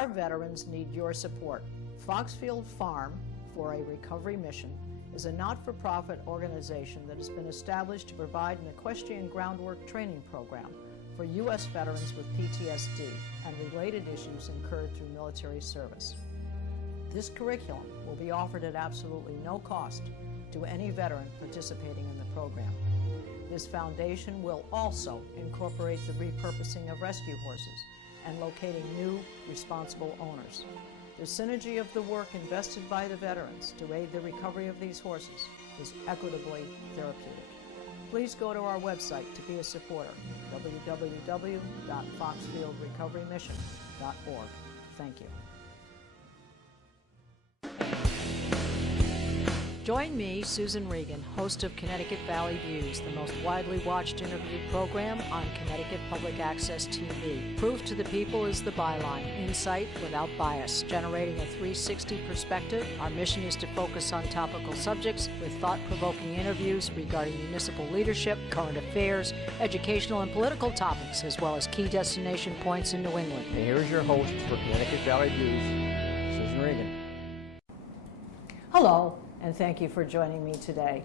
Our veterans need your support. Foxfield Farm for a Recovery Mission is a not-for-profit organization that has been established to provide an equestrian groundwork training program for U.S. veterans with PTSD and related issues incurred through military service. This curriculum will be offered at absolutely no cost to any veteran participating in the program. This foundation will also incorporate the repurposing of rescue horses and locating new, responsible owners. The synergy of the work invested by the veterans to aid the recovery of these horses is equitably therapeutic. Please go to our website to be a supporter, www.foxfieldrecoverymission.org. Thank you. Join me, Susan Regan, host of Connecticut Valley Views, the most widely watched interview program on Connecticut Public Access TV. Proof to the people is the byline. Insight without bias, generating a 360 perspective. Our mission is to focus on topical subjects with thought-provoking interviews regarding municipal leadership, current affairs, educational and political topics, as well as key destination points in New England. And here's your host for Connecticut Valley Views, Susan Regan. Hello, and thank you for joining me today.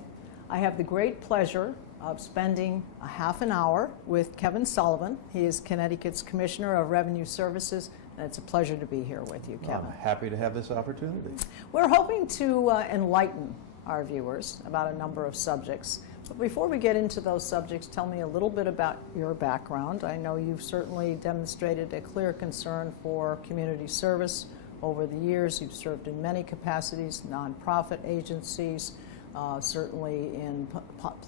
I have the great pleasure of spending a half an hour with Kevin Sullivan. He is Connecticut's Commissioner of Revenue Services, and it's a pleasure to be here with you, Kevin. I'm happy to have this opportunity. We're hoping to enlighten our viewers about a number of subjects. But before we get into those subjects, tell me a little bit about your background. I know you've certainly demonstrated a clear concern for community service. Over the years, you've served in many capacities, nonprofit agencies, certainly in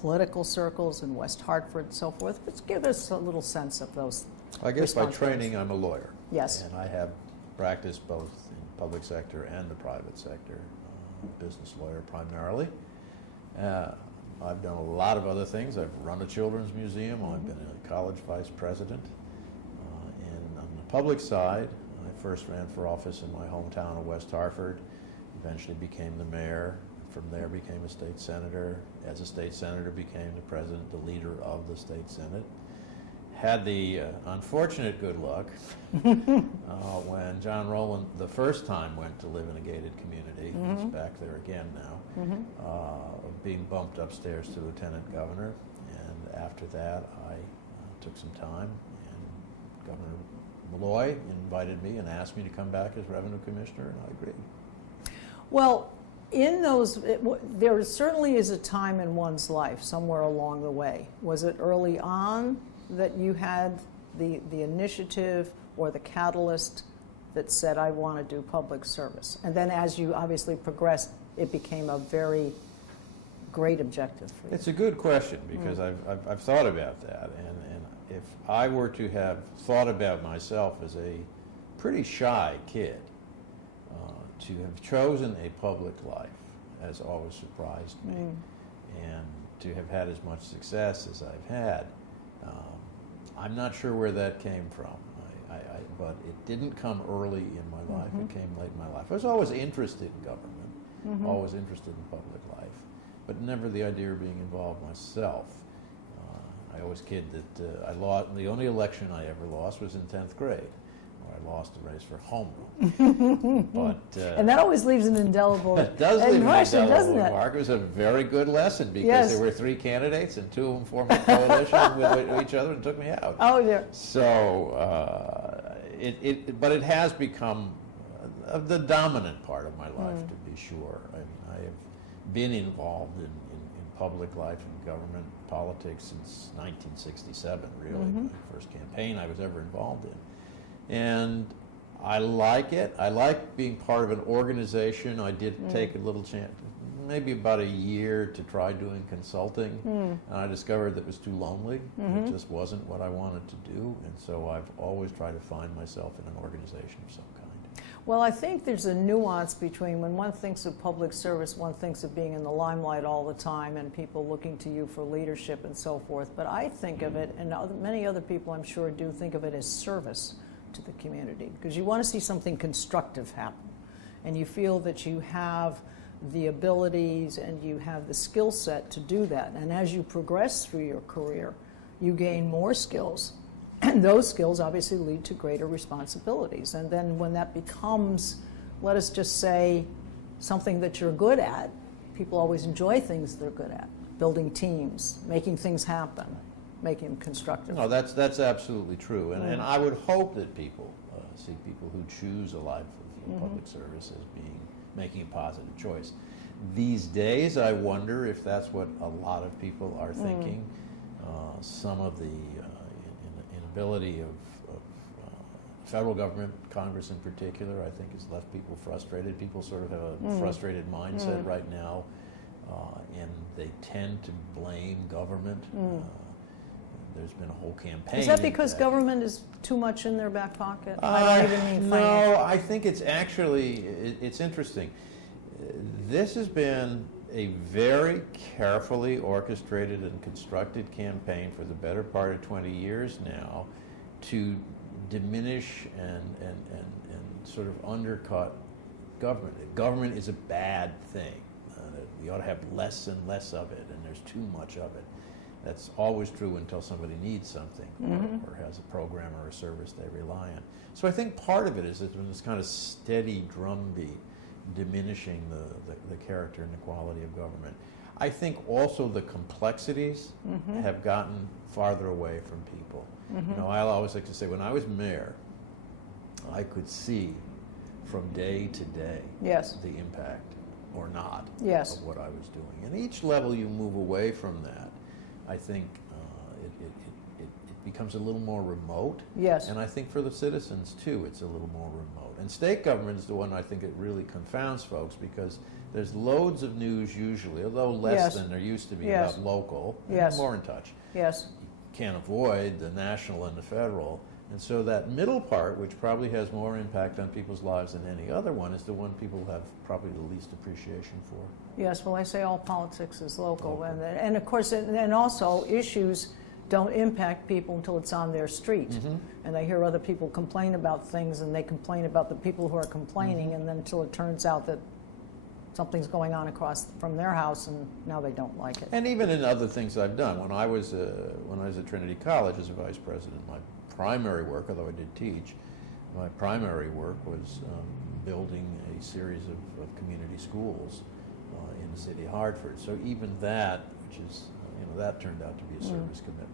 political circles in West Hartford and so forth. But give us a little sense of those. I guess by training, I'm a lawyer. Yes. And I have practiced both in public sector and the private sector, business lawyer primarily. I've done a lot of other things. I've run a children's museum. I've been a college vice president. And on the public side, I first ran for office in my hometown of West Hartford, eventually became the mayor, from there became a state senator, as a state senator became the president, the leader of the state senate. Had the unfortunate good luck when John Rowland the first time went to live in a gated community, he's back there again now, of being bumped upstairs to lieutenant governor, and after that I took some time, and Governor Malloy invited me and asked me to come back as revenue commissioner, and I agreed. Well, in those, there certainly is a time in one's life somewhere along the way. Was it early on that you had the initiative or the catalyst that said, I want to do public service? And then as you obviously progressed, it became a very great objective for you. It's a good question, because I've thought about that, and if I were to have thought about myself as a pretty shy kid, to have chosen a public life has always surprised me, and to have had as much success as I've had, I'm not sure where that came from, but it didn't come early in my life, it came late in my life. I was always interested in government, always interested in public life, but never the idea of being involved myself. I always kid that the only election I ever lost was in 10th grade, where I lost the race for homeroom. And that always leaves an indelible it does leave an indelible doesn't it? mark. It was a very good lesson, because Yes. there were 3 candidates and 2 of them formed a coalition with each other and took me out. Oh, dear. So, but it has become the dominant part of my life, to be sure. I mean, I have been involved in public life and government politics since 1967, really, my first campaign I was ever involved in. And I like it. I like being part of an organization. I did take a little chance, maybe about a year, to try doing consulting, and I discovered that it was too lonely. It just wasn't what I wanted to do, and so I've always tried to find myself in an organization of some kind. Well, I think there's a nuance between when one thinks of public service, one thinks of being in the limelight all the time and people looking to you for leadership and so forth. But I think of it, and many other people I'm sure do think of it, as service to the community, because you want to see something constructive happen. And you feel that you have the abilities and you have the skill set to do that. And as you progress through your career, you gain more skills And those skills obviously lead to greater responsibilities. And then when that becomes, let us just say, something that you're good at, people always enjoy things they're good at. Building teams, making things happen, making them constructive. No, that's absolutely true. And I would hope that people see people who choose a life of public service as making a positive choice. These days, I wonder if that's what a lot of people are thinking. Some of the inability of federal government, Congress in particular, I think has left people frustrated. People sort of have a frustrated mindset right now, and they tend to blame government. There's been a whole campaign. Is that because government is too much in their back pocket? I don't even mean financial. No, I think it's actually, it's interesting. This has been a very carefully orchestrated and constructed campaign for the better part of 20 years now to diminish and sort of undercut government. Government is a bad thing. We ought to have less and less of it, and there's too much of it. That's always true until somebody needs something or has a program or a service they rely on. So I think part of it is this kind of steady drumbeat diminishing the character and the quality of government. I think also the complexities have gotten farther away from people. You know, I always like to say, when I was mayor, I could see from day to day the impact or not of what I was doing. And each level you move away from that, I think it becomes a little more remote. Yes. And I think for the citizens, too, it's a little more remote. And state government is the one I think it really confounds folks, because there's loads of news usually, although less than there used to be about local, and more in touch. Yes. You can't avoid the national and the federal. And so that middle part, which probably has more impact on people's lives than any other one, is the one people have probably the least appreciation for. Yes, well, I say all politics is local. And of course, and also issues don't impact people until it's on their street. And I hear other people complain about things, and they complain about the people who are complaining, and then until it turns out that something's going on across from their house, and now they don't like it. And even in other things I've done, when I was at Trinity College as a vice president, my primary work, although I did teach, my primary work was building a series of community schools in the city of Hartford. So even that, which is, that turned out to be a service commitment.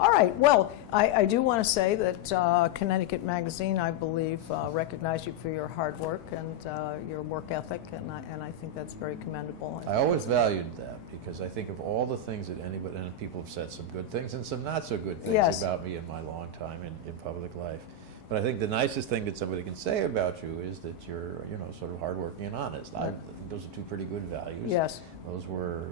All right. Well, I do want to say that Connecticut Magazine, I believe, recognized you for your hard work and your work ethic, and I think that's very commendable. I always valued that, because I think of all the things that anybody, and people have said some good things and some not so good things about me in my long time in public life. But I think the nicest thing that somebody can say about you is that you're, sort of hardworking and honest. I think those are two pretty good values. Yes. Those were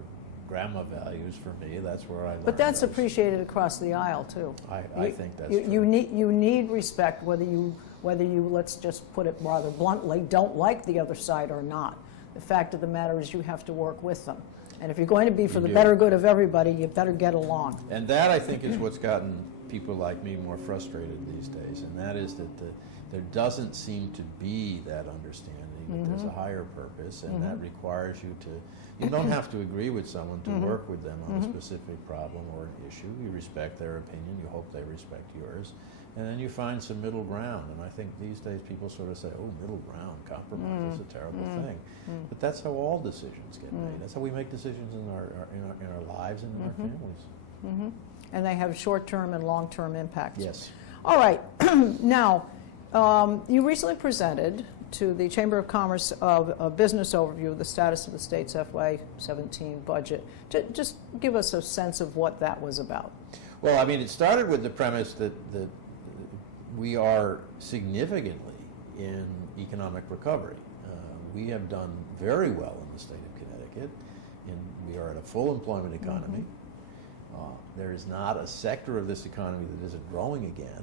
grandma values for me. That's where I learned. But that's appreciated across the aisle too. I think that's true. You need respect, whether you let's just put it rather bluntly, don't like the other side or not. The fact of the matter is you have to work with them. And if you're going to be for the better good of everybody, you better get along. And that, I think, is what's gotten people like me more frustrated these days, and that is that there doesn't seem to be that understanding that there's a higher purpose, and that requires you don't have to agree with someone to work with them on a specific problem or an issue. You respect their opinion, you hope they respect yours, and then you find some middle ground. And I think these days people sort of say, oh, middle ground, compromise is a terrible thing. But that's how all decisions get made. That's how we make decisions in our lives and in our families. And they have short-term and long-term impacts. Yes. All right. Now, you recently presented to the Chamber of Commerce a business overview of the status of the state's FY17 budget. Just give us a sense of what that was about. Well, I mean, it started with the premise that we are significantly in economic recovery. We have done very well in the state of Connecticut, and we are at a full employment economy. There is not a sector of this economy that isn't growing again.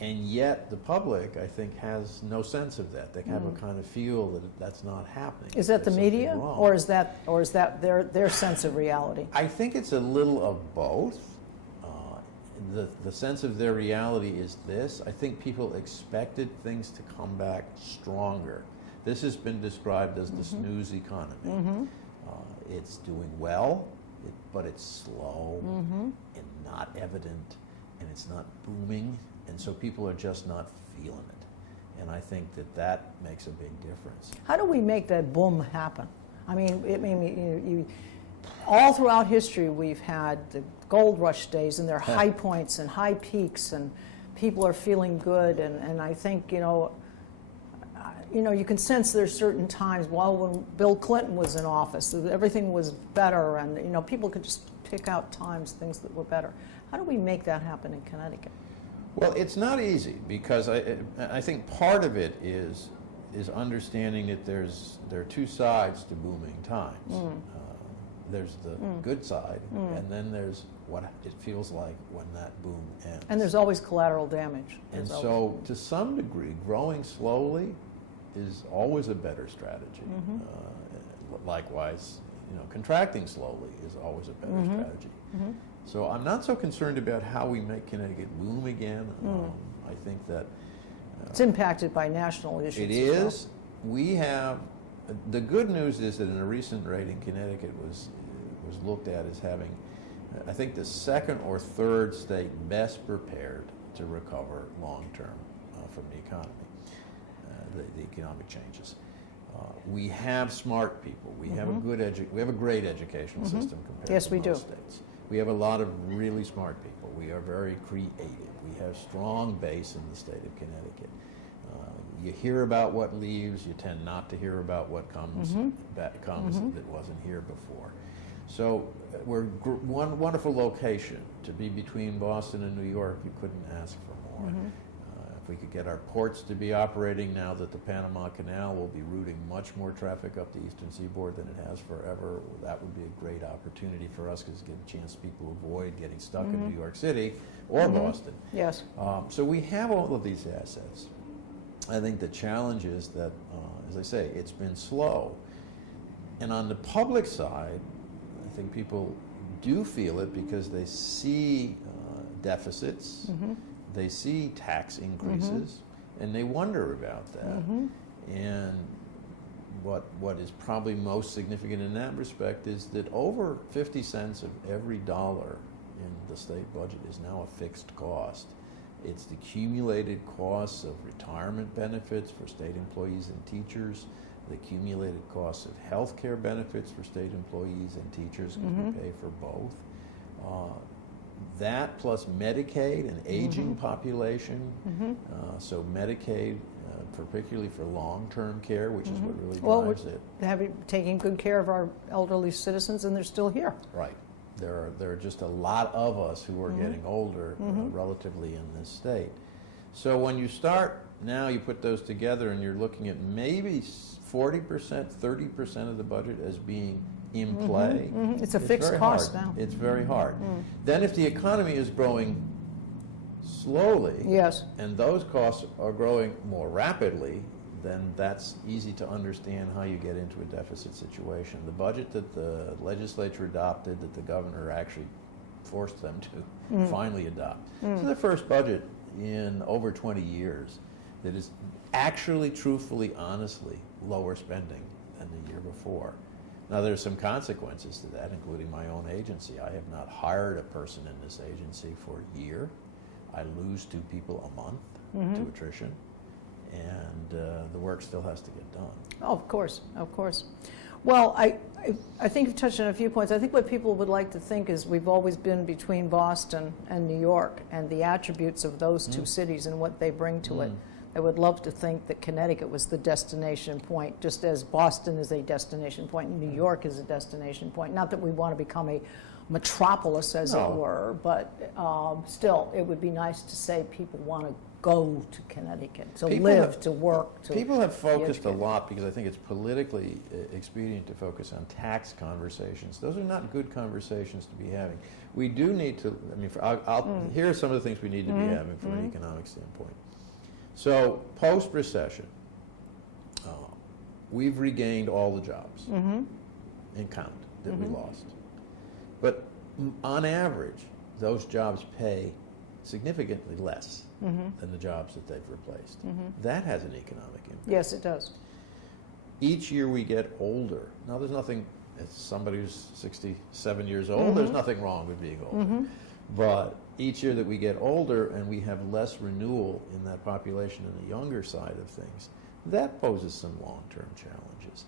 And yet the public, I think, has no sense of that. They have a kind of feel that that's not happening. Is that the media, or is that their sense of reality? I think it's a little of both. The sense of their reality is this. I think people expected things to come back stronger. This has been described as the snooze economy. It's doing well, but it's slow and not evident and it's not booming, and so people are just not feeling it. And I think that makes a big difference. How do we make that boom happen? I mean, all throughout history, we've had the gold rush days, and there are high points and high peaks, and people are feeling good. And I think, you can sense there's certain times. Well, when Bill Clinton was in office, everything was better, and people could just pick out things that were better. How do we make that happen in Connecticut? Well, it's not easy, because I think part of it is understanding that there are two sides to booming times. There's the good side, and then there's what it feels like when that boom ends. And there's always collateral damage. And so, to some degree, growing slowly is always a better strategy. Likewise, contracting slowly is always a better strategy. So I'm not so concerned about how we make Connecticut boom again. I think that it's impacted by national issues. It is. We have. The good news is that in a recent rating, Connecticut was looked at as having, I think, the second or third state best prepared to recover long term from the economy, the economic changes. We have smart people. We have we have a great educational system compared to most states. We have a lot of really smart people. We are very creative. We have strong base in the state of Connecticut. You hear about what leaves. You tend not to hear about what comes that wasn't here before. So we're one wonderful location to be between Boston and New York. You couldn't ask for more. If we could get our ports to be operating now that the Panama Canal will be routing much more traffic up the eastern seaboard than it has forever, that would be a great opportunity for us, because it gives a chance people avoid getting stuck in New York City or Boston. Yes. So we have all of these assets. I think the challenge is that, as I say, it's been slow. And on the public side, I think people do feel it because they see deficits. They see tax increases, and they wonder about that. And what is probably most significant in that respect is that over 50 cents of every dollar in the state budget is now a fixed cost. It's the accumulated costs of retirement benefits for state employees and teachers, the accumulated costs of health care benefits for state employees and teachers, because we pay for both. That plus Medicaid, an aging population, so Medicaid, particularly for long-term care, which is what really drives it. Taking good care of our elderly citizens, and they're still here. Right. There are just a lot of us who are getting older relatively in this state. So when you start, now you put those together and you're looking at maybe 40%, 30% of the budget as being in play. It's a fixed cost now. It's very hard. Then if the economy is growing slowly, and those costs are growing more rapidly, then that's easy to understand how you get into a deficit situation. The budget that the legislature adopted, that the governor actually forced them to finally adopt. It's the first budget in over 20 years that is actually, truthfully, honestly, lower spending than the year before. Now, there's some consequences to that, including my own agency. I have not hired a person in this agency for a year. I lose 2 people a month to attrition, and the work still has to get done. Oh, of course, of course. Well, I think you've touched on a few points. I think what people would like to think is we've always been between Boston and New York, and the attributes of those two cities and what they bring to it. I would love to think that Connecticut was the destination point, just as Boston is a destination point and New York is a destination point. Not that we want to become a metropolis, as it were, but still, it would be nice to say people want to go to Connecticut, to live, to work. People have focused a lot, because I think it's politically expedient to focus on tax conversations. Those are not good conversations to be having. We do need to, here are some of the things we need to be having from an economic standpoint. So, post-recession, we've regained all the jobs in count that we lost. But on average, those jobs pay significantly less than the jobs that they've replaced. That has an economic impact. Yes, it does. Each year we get older. Now, there's nothing, as somebody who's 67 years old, there's nothing wrong with being older. But each year that we get older and we have less renewal in that population in the younger side of things, that poses some long-term challenges.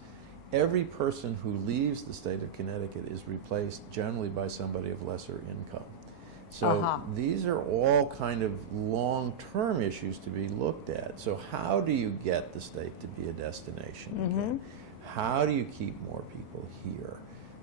Every person who leaves the state of Connecticut is replaced generally by somebody of lesser income. So these are all kind of long-term issues to be looked at. So how do you get the state to be a destination again? How do you keep more people here?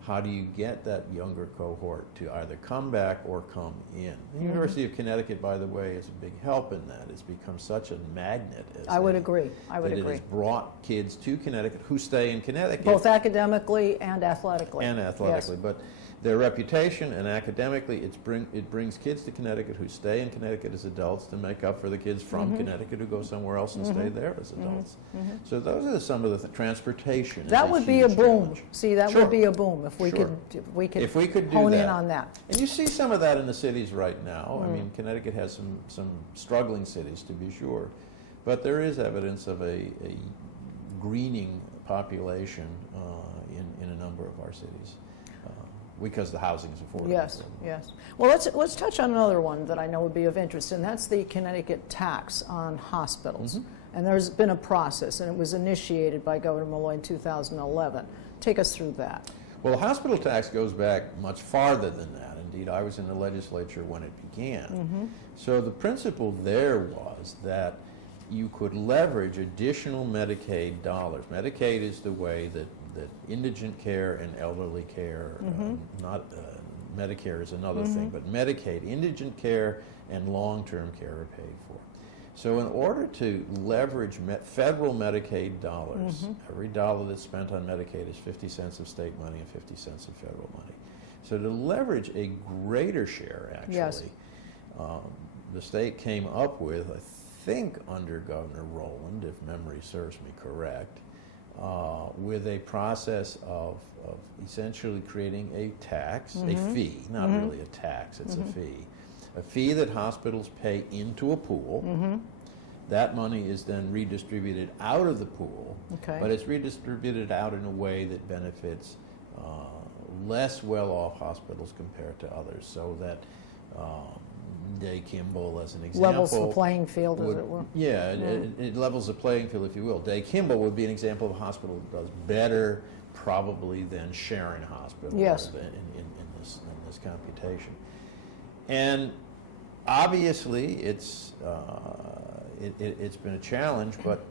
How do you get that younger cohort to either come back or come in? The University of Connecticut, by the way, is a big help in that. It's become such a magnet. I would agree. I would agree. It has brought kids to Connecticut who stay in Connecticut. Both academically and athletically. And athletically. Yes. But their reputation and academically, it brings kids to Connecticut who stay in Connecticut as adults to make up for the kids from Connecticut who go somewhere else and stay there as adults. So those are some of the transportation. That would be a boom. Challenge. See, that would be a boom if we could hone in on that. And you see some of that in the cities right now. I mean, Connecticut has some struggling cities, to be sure, but there is evidence of a greening population in a number of our cities. Because the housing is affordable. Yes, yes. Well, let's touch on another one that I know would be of interest, and that's the Connecticut tax on hospitals. And there's been a process, and it was initiated by Governor Malloy in 2011. Take us through that. Well, the hospital tax goes back much farther than that. Indeed, I was in the legislature when it began. So the principle there was that you could leverage additional Medicaid dollars. Medicaid is the way that indigent care and elderly care, Medicare is another thing, but Medicaid, indigent care and long-term care are paid for. So in order to leverage federal Medicaid dollars, every dollar that's spent on Medicaid is 50 cents of state money and 50 cents of federal money. So to leverage a greater share, actually, the state came up with, I think under Governor Rowland, if memory serves me correct, with a process of essentially creating a tax, a fee, not really a tax, it's a fee that hospitals pay into a pool. That money is then redistributed out of the pool, but it's redistributed out in a way that benefits less well-off hospitals compared to others, so that Day Kimball, as an example, levels the playing field, as it were. Yeah, it levels the playing field, if you will. Day Kimball would be an example of a hospital that does better, probably, than Sharon Hospital in this computation. And obviously, it's been a challenge. But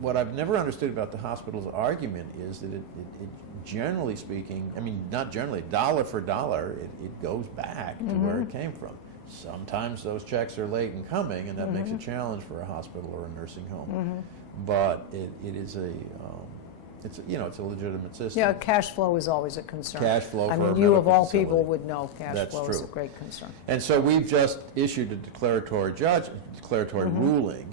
what I've never understood about the hospital's argument is that it generally speaking, I mean, not generally, dollar for dollar, it goes back to where it came from. Sometimes those checks are late in coming, and that makes a challenge for a hospital or a nursing home. But it is it's a legitimate system. Yeah, cash flow is always a concern. Cash flow. I mean, you of all people would know cash flow is a great concern. And so we've just issued a declaratory ruling.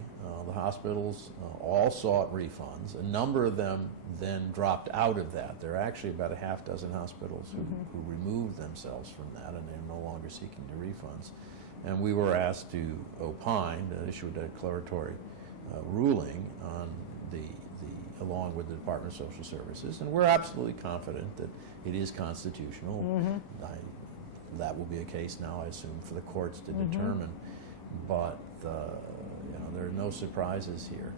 The hospitals all sought refunds. A number of them then dropped out of that. There are actually about a half dozen hospitals who removed themselves from that, and they're no longer seeking the refunds. And we were asked to opine, to issue a declaratory ruling on along with the Department of Social Services, and we're absolutely confident that it is constitutional. That will be a case now, I assume, for the courts to determine. But there are no surprises here.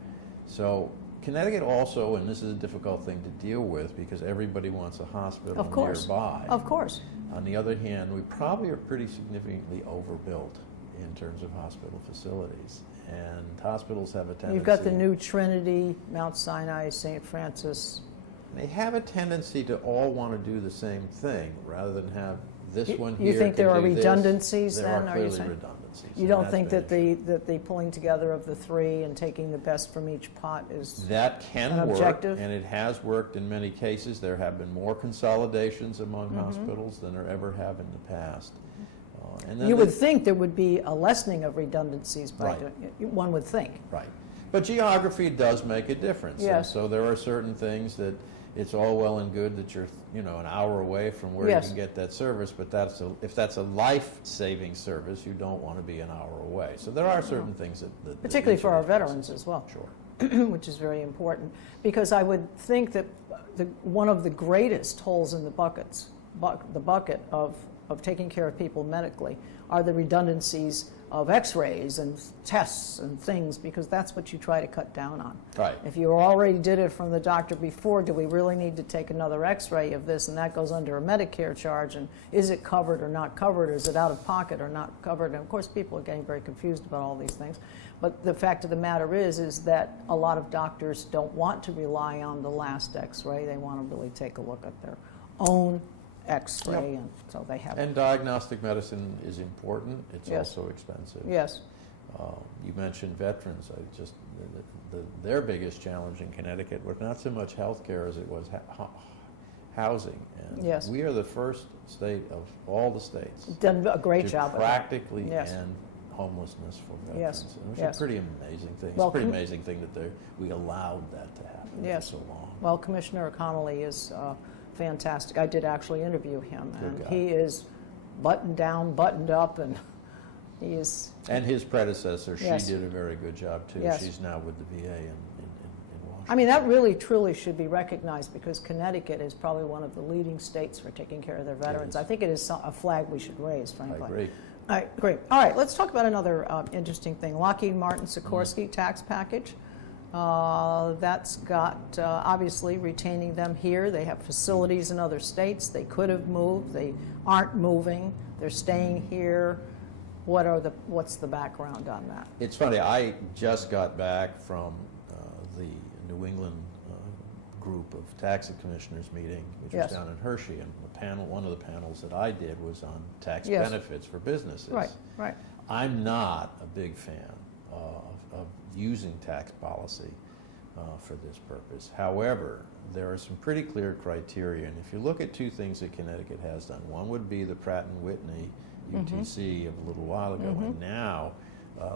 So Connecticut also, and this is a difficult thing to deal with because everybody wants a hospital nearby. Of course. On the other hand, we probably are pretty significantly overbuilt in terms of hospital facilities. And hospitals have a tendency... You've got the new Trinity, Mount Sinai, St. Francis. They have a tendency to all want to do the same thing rather than have this one here. You think there are redundancies then? There are clearly redundancies. You don't think that the pulling together of the three and taking the best from each pot is that can work, objective? And it has worked in many cases. There have been more consolidations among hospitals than there ever have in the past. And then you would think there would be a lessening of redundancies by one would think. Right. But geography does make a difference. Yes. And so there are certain things that it's all well and good that you're an hour away from where you can get that service, but if that's a life-saving service, you don't want to be an hour away. So there are certain things that particularly for our veterans as well. Sure. Which is very important, because I would think that one of the greatest holes in the bucket of of taking care of people medically are the redundancies of x-rays and tests and things, because that's what you try to cut down on. Right. If you already did it from the doctor before, do we really need to take another x-ray of this? And that goes under a Medicare charge, and is it covered or not covered? Is it out of pocket or not covered? And of course people are getting very confused about all these things. But the fact of the matter is that a lot of doctors don't want to rely on the last x-ray. They want to really take a look at their own x-ray, Yep. and so they have. And diagnostic medicine is important. It's Yes. also expensive. Yes. You mentioned veterans. Their biggest challenge in Connecticut was not so much health care as it was housing. And Yes. we are the first state of all the states Done a great to job of that. practically Yes. end homelessness for Yes. veterans. It was Yes. a pretty amazing thing. Well, It's a pretty amazing thing that we allowed that to happen Yes. for so long. Well, Commissioner Connolly is fantastic. I did actually interview him, Good and guy. he is buttoned down, buttoned up, and he is. And his predecessor, Yes. she did a very good job too. Yes. She's now with the VA in Washington. I mean, that really, truly should be recognized, because Connecticut is probably one of the leading states for taking care of their veterans. is. I think it is a flag we should raise, frankly. I agree. All right, great. All right, let's talk about another interesting thing. Lockheed Martin Sikorsky tax package. That's got, obviously, retaining them here. They have facilities in other states. They could have moved. They aren't moving. They're staying here. What's the background on that? It's funny, I just got back from the New England group of tax commissioners meeting, which Yes. was down in Hershey, and one of the panels that I did was on tax Yes. benefits for businesses. Right, right. I'm not a big fan of using tax policy for this purpose. However, there are some pretty clear criteria, and if you look at two things that Connecticut has done, one would be the Pratt & Whitney UTC of a little while ago, and now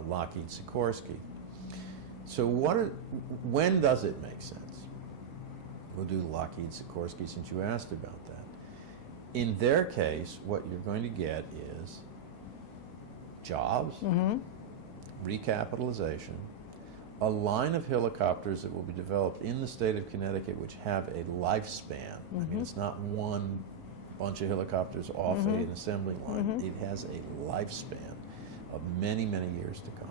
Lockheed Sikorsky. So when does it make sense? We'll do Lockheed Sikorsky since you asked about that. In their case, what you're going to get is jobs, recapitalization, a line of helicopters that will be developed in the state of Connecticut which have a lifespan. I mean, it's not one bunch of helicopters off an assembly line. It has a lifespan of many, many years to come.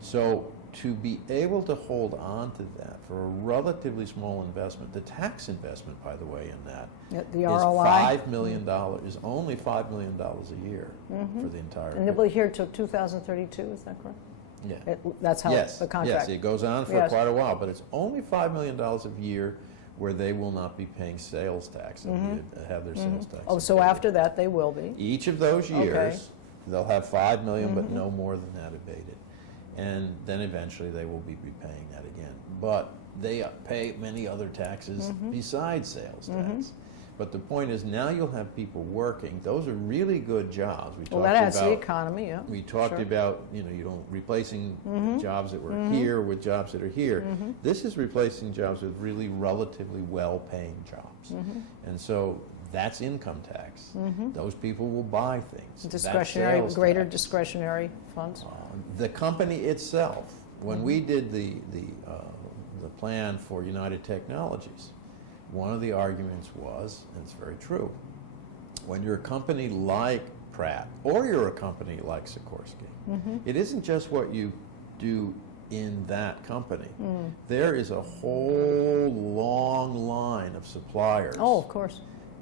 So to be able to hold on to that for a relatively small investment, the tax investment, by the way, in that The is ROI? $5 million, is only $5 million a year for the entire. And it will be here till 2032, is that correct? Yeah. That's how Yes, the contract. yes, it goes on for Yes. quite a while, but it's only $5 million a year where they will not be paying sales tax and have their sales tax. Oh, so abated. after that, they will be. Each of those Okay. years, they'll have $5 million, but no more than that abated. And then eventually they will be repaying that again. But they pay many other taxes besides sales tax. But the point is, now you'll have people working. Those are really good jobs. Well, that adds to the economy, yeah. We talked Sure. about, replacing jobs that were here with jobs that are here. This is replacing jobs with really relatively well-paying jobs. And so that's income tax. Those people will buy things. That's Discretionary, sales greater tax. discretionary funds. The company itself, when we did the plan for United Technologies, one of the arguments was, and it's very true, when you're a company like Pratt or you're a company like Sikorsky, it isn't just what you do in that company. There is a whole long line of suppliers. Oh, of course.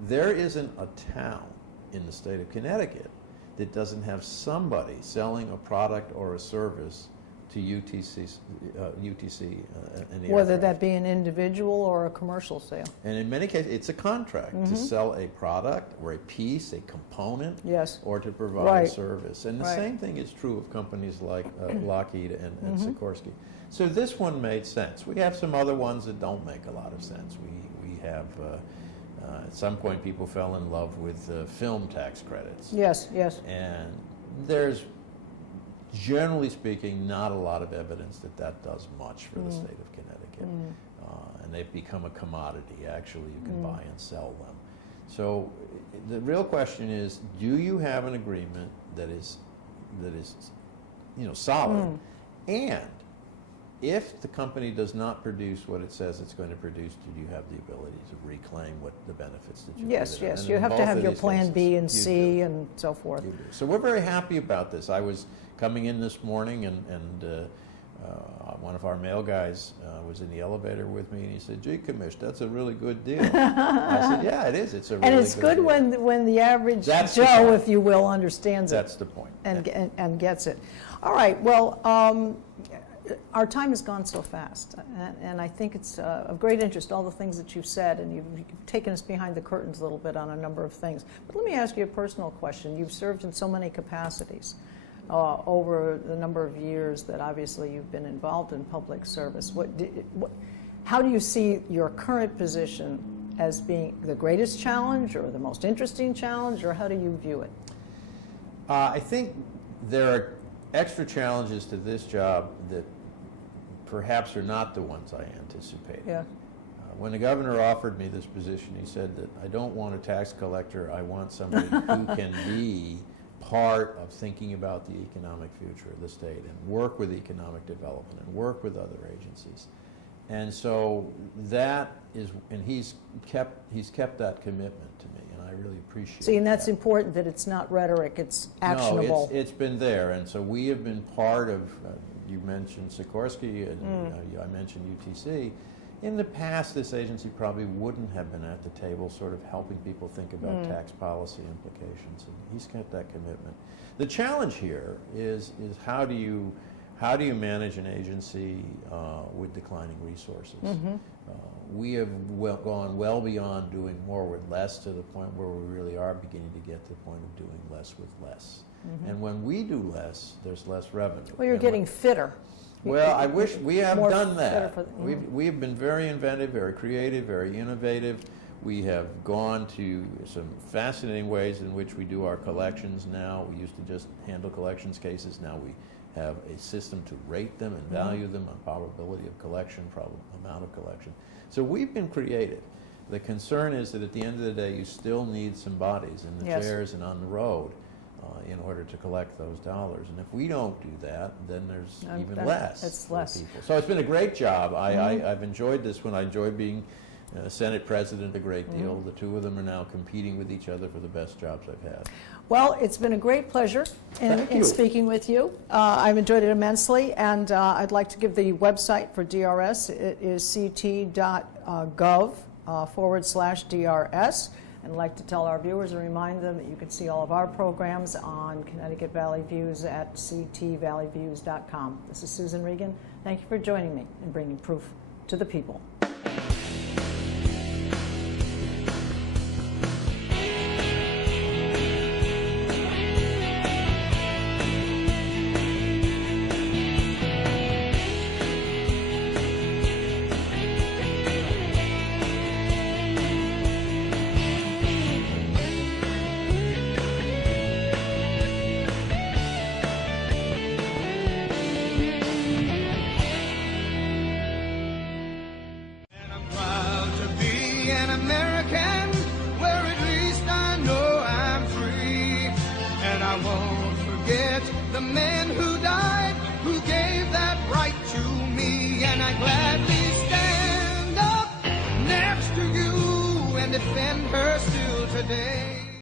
There isn't a town in the state of Connecticut that doesn't have somebody selling a product or a service to UTC and the Whether aircraft. that be an individual or a commercial sale. And in many cases, it's a contract to sell a product or a piece, a component, Yes. or to provide Right. a service. And the Right. same thing is true of companies like Lockheed and Sikorsky. So this one made sense. We have some other ones that don't make a lot of sense. We have, at some point, people fell in love with film tax credits. Yes, yes. And there's, generally speaking, not a lot of evidence that that does much for the state of Connecticut. And they've become a commodity. Actually, you can buy and sell them. So the real question is, do you have an agreement that is solid? And if the company does not produce what it says it's going to produce, do you have the ability to reclaim what the benefits that you Yes, given? yes. And You in have to both have of your these plan cases, B and you C do. and so forth. You do. So we're very happy about this. I was coming in this morning, and one of our mail guys was in the elevator with me, and he said, "Gee, Commish, that's a really good deal." I said, "Yeah, it is. It's a really And it's good deal." when the average That's the Joe, point. if you will, understands it. That's the point. And gets it. All right, well, our time has gone so fast, and I think it's of great interest, all the things that you've said, and you've taken us behind the curtains a little bit on a number of things. But let me ask you a personal question. You've served in so many capacities over the number of years that obviously you've been involved in public service. How do you see your current position as being the greatest challenge or the most interesting challenge, or how do you view it? I think there are extra challenges to this job that perhaps are not the ones I anticipated. Yeah. When the governor offered me this position, he said that I don't want a tax collector, I want somebody who can be part of thinking about the economic future of the state and work with economic development and work with other agencies. And so that is, and he's kept that commitment to me, and I really appreciate it. See, and that's important, that it's not rhetoric, it's actionable. No, it's been there, and so we have been part of, you mentioned Sikorsky, and I mentioned UTC. In the past, this agency probably wouldn't have been at the table sort of helping people think about tax policy implications, and he's got that commitment. The challenge here is how do you manage an agency with declining resources? We have gone well beyond doing more with less to the point where we really are beginning to get to the point of doing less with less. And when we do less, there's less revenue. Well, you're getting fitter. Well, I wish we have More done fitter that. for We have been very inventive, very creative, very innovative. We have gone to some fascinating ways in which we do our collections now. We used to just handle collections cases. Now we have a system to rate them and value them on probability of collection, amount of collection. So we've been creative. The concern is that at the end of the day, you still need some bodies in the chairs and on the road in order to collect those dollars. And if we don't do that, then there's even less. It's for less. people. So it's been a great job. I've enjoyed this one. I enjoyed being Senate President a great deal. The two of them are now competing with each other for the best jobs I've had. Well, it's been a great pleasure Thank in you. speaking with you. I've enjoyed it immensely, and I'd like to give the website for DRS. It is ct.gov/DRS. And I'd like to tell our viewers and remind them that you can see all of our programs on Connecticut Valley Views at ctvalleyviews.com. This is Susan Regan. Thank you for joining me in bringing proof to the people. I won't forget the men who died, who gave that right to me, and I gladly stand up next to you and defend her still today.